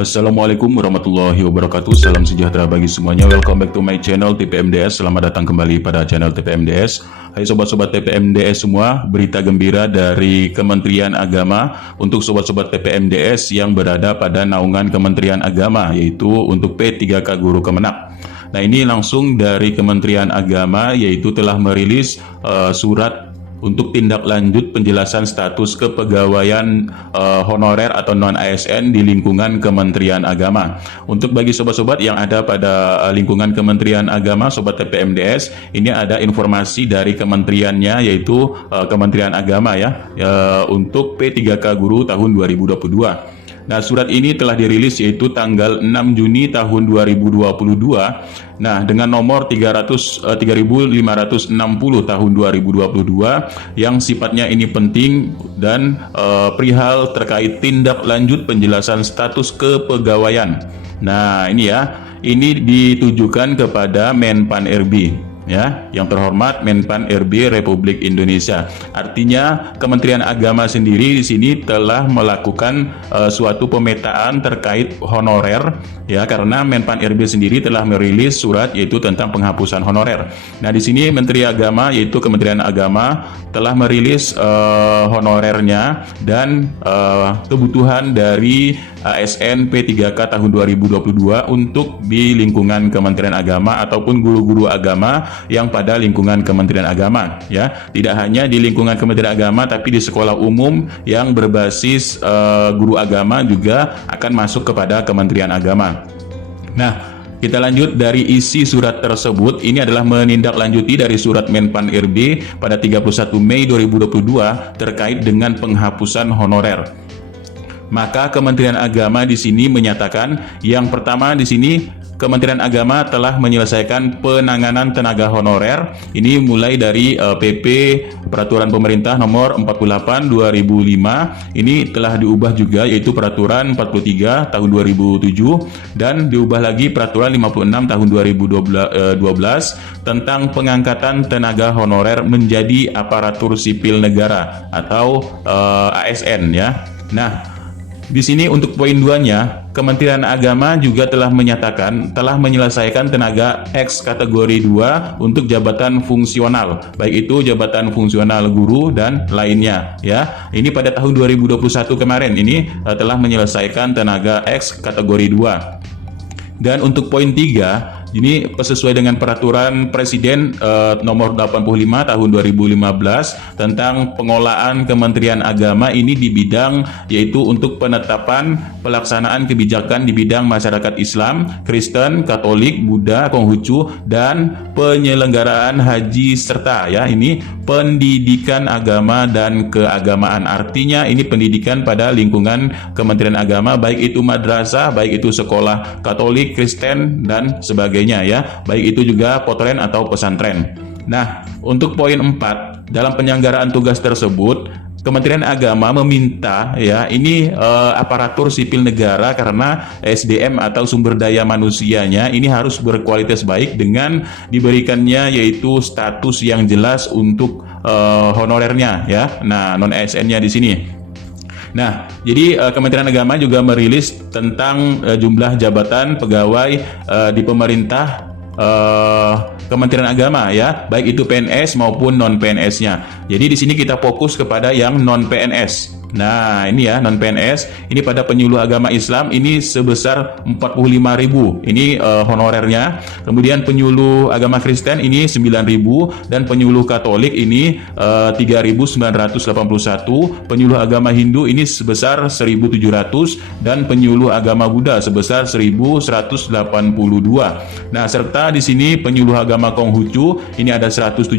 Assalamualaikum warahmatullahi wabarakatuh. Salam sejahtera bagi semuanya. Welcome back to my channel TPMDS. Selamat datang kembali pada channel TPMDS. Hai sobat-sobat TPMDS semua, berita gembira dari Kementerian Agama untuk sobat-sobat TPMDS yang berada pada naungan Kementerian Agama, yaitu untuk P3K Guru Kemenak. Nah, ini langsung dari Kementerian Agama, yaitu telah merilis surat untuk tindak lanjut penjelasan status kepegawaian honorer atau non-ASN di lingkungan Kementerian Agama. Untuk bagi sobat-sobat yang ada pada lingkungan Kementerian Agama, sobat TPMDS, ini ada informasi dari kementeriannya, yaitu Kementerian Agama ya, untuk P3K Guru tahun 2022. Nah, surat ini telah dirilis yaitu tanggal 6 Juni tahun 2022. Nah, dengan nomor 3560 tahun 2022 yang sifatnya ini penting dan perihal terkait tindak lanjut penjelasan status kepegawaian. Nah, ini ya, ini ditujukan kepada Menpan RB. Ya, yang terhormat Menpan RB Republik Indonesia. Artinya Kementerian Agama sendiri di sini telah melakukan suatu pemetaan terkait honorer ya, karena Menpan RB sendiri telah merilis surat yaitu tentang penghapusan honorer. Nah, di sini Menteri Agama yaitu Kementerian Agama telah merilis honorernya dan kebutuhan dari ASN P3K tahun 2022 untuk di lingkungan Kementerian Agama ataupun guru-guru agama yang pada lingkungan Kementerian Agama ya. Tidak hanya di lingkungan Kementerian Agama, tapi di sekolah umum yang berbasis guru agama juga akan masuk kepada Kementerian Agama. Nah, kita lanjut dari isi surat tersebut. Ini adalah menindaklanjuti dari surat Menpan RB pada 31 Mei 2022 terkait dengan penghapusan honorer. Maka Kementerian Agama di sini menyatakan yang pertama di sini Kementerian Agama telah menyelesaikan penanganan tenaga honorer. Ini mulai dari PP Peraturan Pemerintah Nomor 48 2005. Ini telah diubah juga yaitu Peraturan 43 tahun 2007 dan diubah lagi Peraturan 56 tahun 2012 tentang pengangkatan tenaga honorer menjadi aparatur sipil negara atau ASN ya. Nah, di sini untuk poin 2-nya, Kementerian Agama juga telah menyatakan telah menyelesaikan tenaga X kategori 2 untuk jabatan fungsional, baik itu jabatan fungsional guru dan lainnya ya. Ini pada tahun 2021 kemarin ini telah menyelesaikan tenaga X kategori 2. Dan untuk poin 3, ini sesuai dengan peraturan Presiden nomor 85 tahun 2015 tentang pengelolaan Kementerian Agama ini di bidang yaitu untuk penetapan pelaksanaan kebijakan di bidang masyarakat Islam, Kristen, Katolik, Buddha, Konghucu dan penyelenggaraan haji serta ya ini pendidikan agama dan keagamaan. Artinya ini pendidikan pada lingkungan Kementerian Agama, baik itu madrasah, baik itu sekolah Katolik, Kristen dan sebagainya ya, baik itu juga potren atau pesantren. Nah, untuk poin 4, dalam penyelenggaraan tugas tersebut Kementerian Agama meminta ya ini aparatur sipil negara karena SDM atau sumber daya manusianya ini harus berkualitas baik dengan diberikannya yaitu status yang jelas untuk honorernya ya. Nah, non ASN-nya di sini. Nah, jadi Kementerian Agama juga merilis tentang jumlah jabatan pegawai di pemerintah Kementerian Agama ya, baik itu PNS maupun non PNS-nya. Jadi di sini kita fokus kepada yang non PNS. Nah, ini ya non PNS, ini pada penyuluh agama Islam ini sebesar 45.000. Ini honorernya. Kemudian penyuluh agama Kristen ini 9.000 dan penyuluh Katolik ini 3.981. Penyuluh agama Hindu ini sebesar 1.700 dan penyuluh agama Buddha sebesar 1.182. Nah, serta di sini penyuluh agama Konghucu ini ada 170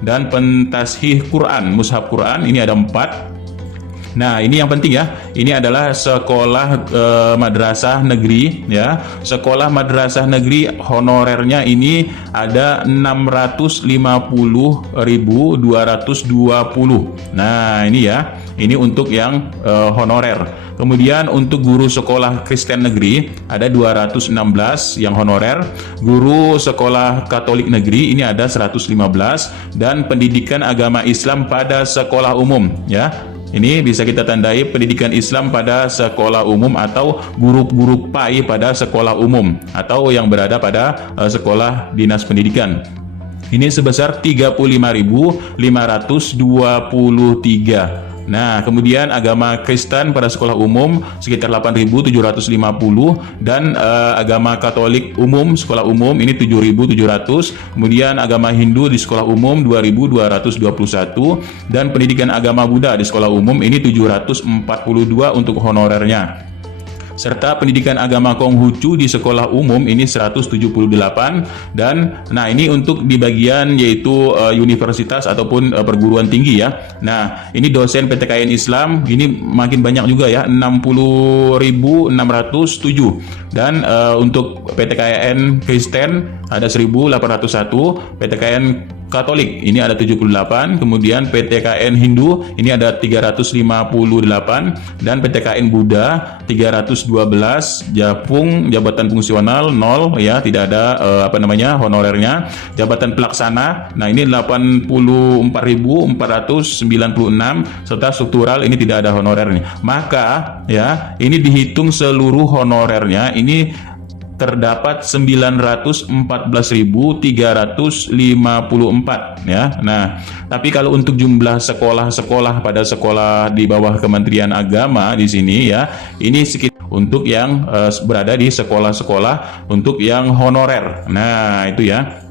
dan pentashih Quran, mushaf Quran ini ada 4. Nah, ini yang penting ya. Ini adalah sekolah madrasah negeri ya. Sekolah madrasah negeri honorernya ini ada 650.220. Nah, ini ya. Ini untuk yang honorer. Kemudian untuk guru sekolah Kristen negeri ada 216 yang honorer. Guru sekolah Katolik negeri ini ada 115 dan pendidikan agama Islam pada sekolah umum ya. Ini bisa kita tandai pendidikan Islam pada sekolah umum atau guru-guru PAI pada sekolah umum atau yang berada pada sekolah dinas pendidikan. Ini sebesar 35.523. Nah, kemudian agama Kristen pada sekolah umum sekitar 8.750 dan agama Katolik umum sekolah umum ini 7.700. Kemudian agama Hindu di sekolah umum 2.221 dan pendidikan agama Buddha di sekolah umum ini 742 untuk honorernya. Serta pendidikan agama Konghucu di sekolah umum ini 178 dan nah ini untuk di bagian yaitu universitas ataupun perguruan tinggi ya. Nah, ini dosen PTKN Islam ini makin banyak juga ya, 60.607 dan untuk PTKN Kristen ada 1.801, PTKN Katolik ini ada 78, kemudian PTKN Hindu ini ada 358 dan PTKN Buddha 312, Japung jabatan fungsional 0 ya, tidak ada honorernya. Jabatan pelaksana nah ini 84.496 serta struktural ini tidak ada honorernya. Maka ya ini dihitung seluruh honorernya ini terdapat 914.354 ya. Nah, tapi kalau untuk jumlah sekolah-sekolah pada sekolah di bawah Kementerian Agama di sini ya, ini sekitar untuk yang berada di sekolah-sekolah untuk yang honorer. Nah, itu ya.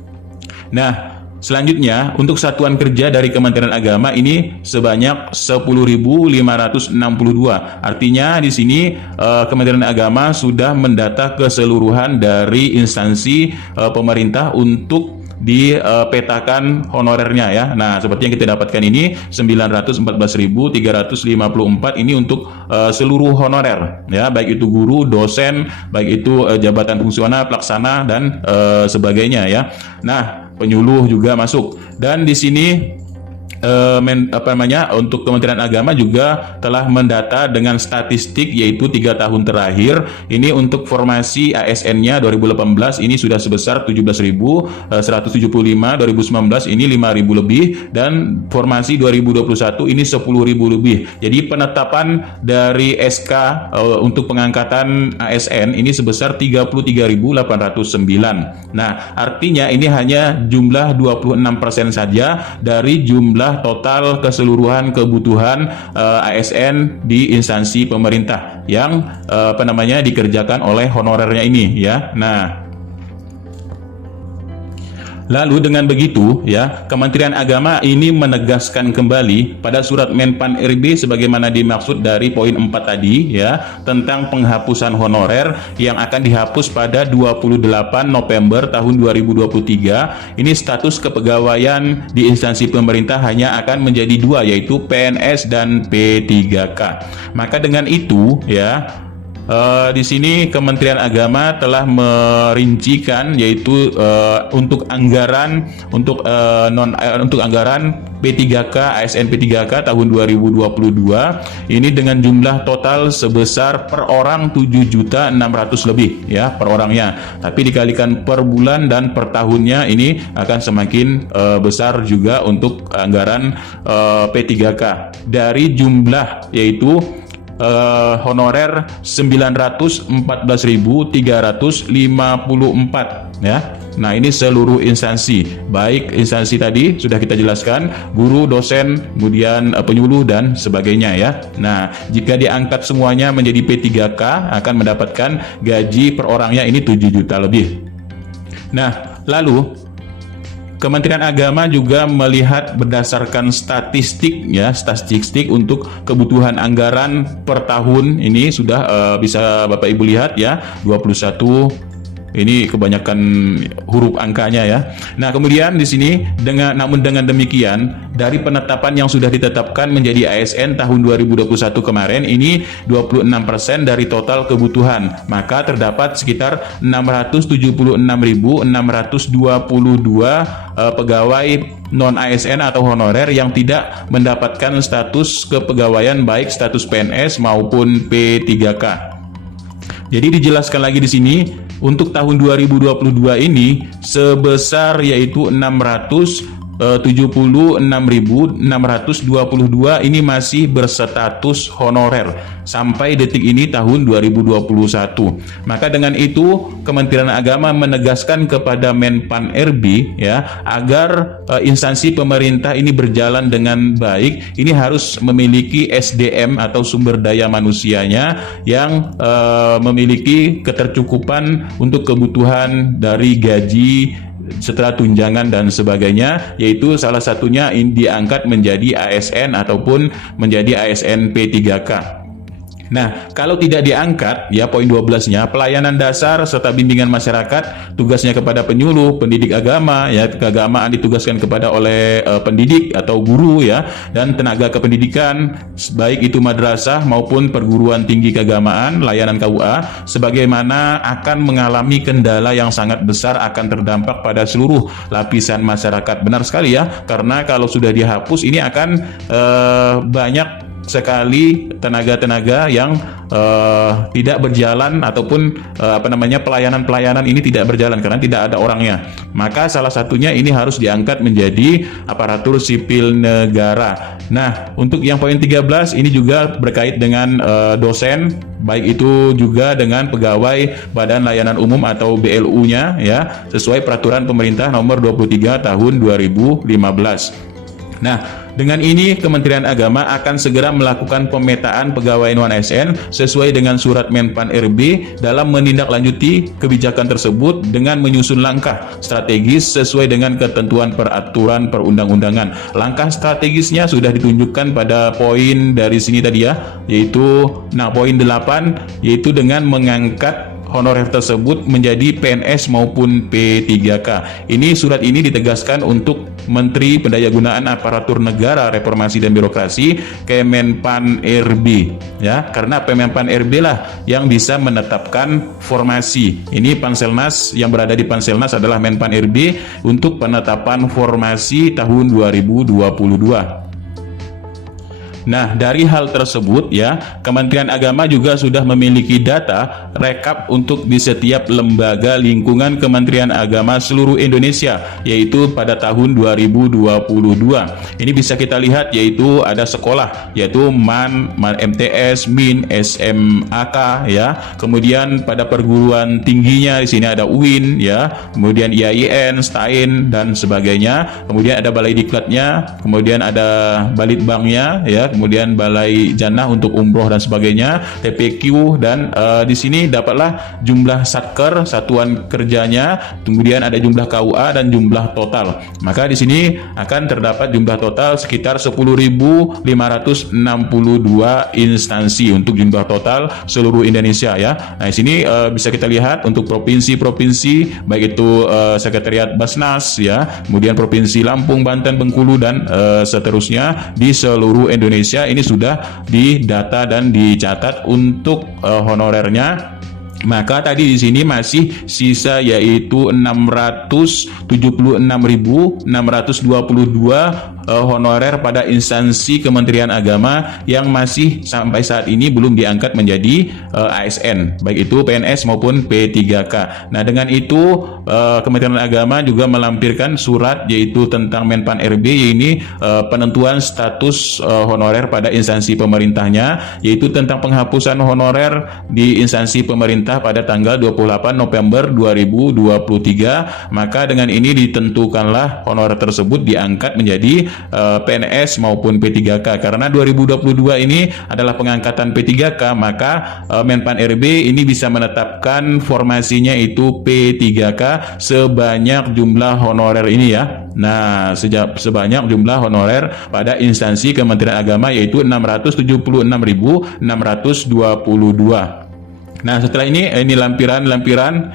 Nah, selanjutnya untuk satuan kerja dari Kementerian Agama ini sebanyak 10.562. Artinya di sini Kementerian Agama sudah mendata keseluruhan dari instansi pemerintah untuk dipetakan honorernya ya. Nah, seperti yang kita dapatkan ini 914.354 ini untuk seluruh honorer ya, baik itu guru, dosen, baik itu jabatan fungsional, pelaksana dan sebagainya ya. Nah, penyuluh juga masuk. Dan di sini untuk Kementerian Agama juga telah mendata dengan statistik yaitu 3 tahun terakhir. Ini untuk formasi ASN-nya 2018 ini sudah sebesar 17.175, 2019 ini 5.000 lebih dan formasi 2021 ini 10.000 lebih. Jadi penetapan dari SK untuk pengangkatan ASN ini sebesar 33.809. Nah, artinya ini hanya jumlah 26% saja dari jumlah total keseluruhan kebutuhan ASN di instansi pemerintah yang dikerjakan oleh honorernya ini ya. Nah, lalu dengan begitu ya, Kementerian Agama ini menegaskan kembali pada surat Menpan RB sebagaimana dimaksud dari poin 4 tadi ya, tentang penghapusan honorer yang akan dihapus pada 28 November tahun 2023. Ini status kepegawaian di instansi pemerintah hanya akan menjadi 2 yaitu PNS dan P3K. Maka dengan itu ya, di sini Kementerian Agama telah merincikan yaitu untuk anggaran untuk anggaran P3K ASN P3K tahun 2022 ini dengan jumlah total sebesar per orang 7.600.000 lebih ya per orangnya. Tapi dikalikan per bulan dan per tahunnya ini akan semakin besar juga untuk anggaran P3K dari jumlah yaitu honorer 914.354 ya. Nah, ini seluruh instansi, baik instansi tadi sudah kita jelaskan, guru, dosen, kemudian penyuluh dan sebagainya ya. Nah, jika diangkat semuanya menjadi P3K akan mendapatkan gaji per orangnya ini 7 juta lebih. Nah, lalu Kementerian Agama juga melihat berdasarkan statistik ya, statistik untuk kebutuhan anggaran per tahun ini sudah bisa Bapak Ibu lihat ya, 21 ini kebanyakan huruf angkanya ya. Nah, kemudian di sini namun dengan demikian dari penetapan yang sudah ditetapkan menjadi ASN tahun 2021 kemarin ini 26% dari total kebutuhan. Maka terdapat sekitar 676.622 pegawai non ASN atau honorer yang tidak mendapatkan status kepegawaian baik status PNS maupun P3K. Jadi dijelaskan lagi di sini untuk tahun 2022 ini sebesar yaitu 600 76.622 ini masih berstatus honorer sampai detik ini tahun 2021. Maka dengan itu Kementerian Agama menegaskan kepada Menpan RB ya, agar instansi pemerintah ini berjalan dengan baik, ini harus memiliki SDM atau sumber daya manusianya yang memiliki ketercukupan untuk kebutuhan dari gaji, setelah tunjangan dan sebagainya, yaitu salah satunya diangkat menjadi ASN ataupun menjadi ASN P3K. Nah, kalau tidak diangkat, ya poin 12-nya, pelayanan dasar serta bimbingan masyarakat, tugasnya kepada penyuluh, pendidik agama, ya keagamaan ditugaskan kepada oleh pendidik atau guru ya, dan tenaga kependidikan, baik itu madrasah maupun perguruan tinggi keagamaan, layanan KUA, sebagaimana akan mengalami kendala yang sangat besar, akan terdampak pada seluruh lapisan masyarakat. Benar sekali ya, karena kalau sudah dihapus ini akan banyak sekali tenaga-tenaga yang tidak berjalan ataupun pelayanan-pelayanan ini tidak berjalan karena tidak ada orangnya. Maka salah satunya ini harus diangkat menjadi aparatur sipil negara. Nah, untuk yang poin 13 ini juga berkait dengan dosen, baik itu juga dengan pegawai Badan Layanan Umum atau BLU-nya ya, sesuai peraturan pemerintah nomor 23 tahun 2015. Nah, dengan ini Kementerian Agama akan segera melakukan pemetaan pegawai non-ASN sesuai dengan surat Menpan RB dalam menindaklanjuti kebijakan tersebut dengan menyusun langkah strategis sesuai dengan ketentuan peraturan perundang-undangan. Langkah strategisnya sudah ditunjukkan pada poin dari sini tadi ya, yaitu poin 8, yaitu dengan mengangkat honorer tersebut menjadi PNS maupun P3K. Ini surat ini ditegaskan untuk Menteri Pendayagunaan Aparatur Negara, Reformasi dan Birokrasi, Kemenpan RB ya, karena Kemenpan RB lah yang bisa menetapkan formasi. Ini Panselnas, yang berada di Panselnas adalah Menpan RB untuk penetapan formasi tahun 2022. Nah, dari hal tersebut ya, Kementerian Agama juga sudah memiliki data rekap untuk di setiap lembaga lingkungan Kementerian Agama seluruh Indonesia, yaitu pada tahun 2022. Ini bisa kita lihat, yaitu ada sekolah, yaitu MAN, MTS, MIN, SMAK ya. Kemudian pada perguruan tingginya di sini ada UIN ya, kemudian IAIN, STAIN dan sebagainya. Kemudian ada Balai Diklatnya, kemudian ada Balitbangnya ya, kemudian Balai Jannah untuk umroh dan sebagainya, TPQ, dan di sini dapatlah jumlah satker, satuan kerjanya, kemudian ada jumlah KUA dan jumlah total. Maka di sini akan terdapat jumlah total sekitar 10.562 instansi untuk jumlah total seluruh Indonesia ya. Nah, di sini bisa kita lihat untuk provinsi-provinsi, baik itu Sekretariat Basnas ya, kemudian Provinsi Lampung, Banten, Bengkulu dan seterusnya di seluruh Indonesia. Ini sudah didata dan dicatat untuk honorernya. Maka tadi di sini masih sisa, yaitu 676.622 honorer pada instansi Kementerian Agama yang masih sampai saat ini belum diangkat menjadi ASN, baik itu PNS maupun P3K. Nah, dengan itu Kementerian Agama juga melampirkan surat, yaitu tentang Menpan RB, ini penentuan status honorer pada instansi pemerintahnya, yaitu tentang penghapusan honorer di instansi pemerintah pada tanggal 28 November 2023. Maka dengan ini ditentukanlah honorer tersebut diangkat menjadi PNS maupun P3K. Karena 2022 ini adalah pengangkatan P3K, maka Menpan RB ini bisa menetapkan formasinya itu P3K sebanyak jumlah honorer ini ya. Nah, sebanyak jumlah honorer pada instansi Kementerian Agama, yaitu 676.622. Nah, setelah ini lampiran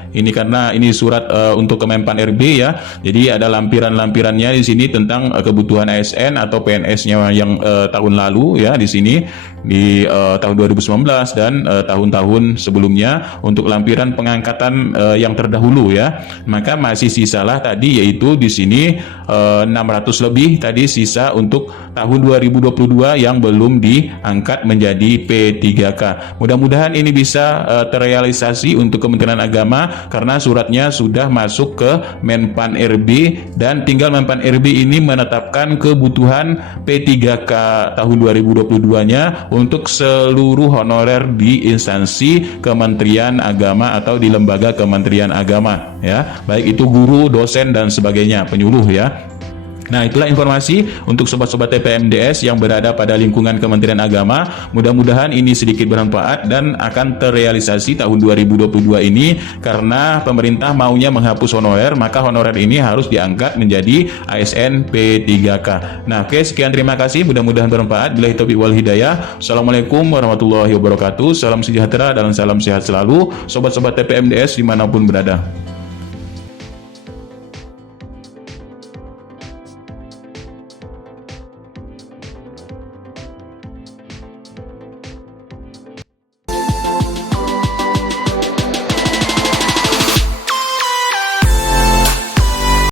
ini, karena ini surat untuk Kemenpan RB ya. Jadi ada lampirannya di sini tentang kebutuhan ASN atau PNS-nya yang tahun lalu ya, di sini di tahun 2019 dan tahun-tahun sebelumnya untuk lampiran pengangkatan yang terdahulu ya. Maka masih sisalah tadi, yaitu di sini 600 lebih tadi sisa untuk tahun 2022 yang belum diangkat menjadi P3K. Mudah-mudahan ini bisa terrealisasi untuk Kementerian Agama karena suratnya sudah masuk ke Menpan RB dan tinggal Menpan RB ini menetapkan kebutuhan P3K tahun 2022-nya untuk seluruh honorer di instansi Kementerian Agama atau di lembaga Kementerian Agama ya, baik itu guru, dosen dan sebagainya, penyuluh ya. Nah, itulah informasi untuk sobat-sobat TPMDS yang berada pada lingkungan Kementerian Agama. Mudah-mudahan ini sedikit bermanfaat dan akan terrealisasi tahun 2022 ini karena pemerintah maunya menghapus honorer, maka honorer ini harus diangkat menjadi ASN P3K. Nah, oke, sekian, terima kasih. Mudah-mudahan bermanfaat. Billahi taufiq wal hidayah. Assalamualaikum warahmatullahi wabarakatuh. Salam sejahtera dan salam sehat selalu sobat-sobat TPMDS dimanapun berada.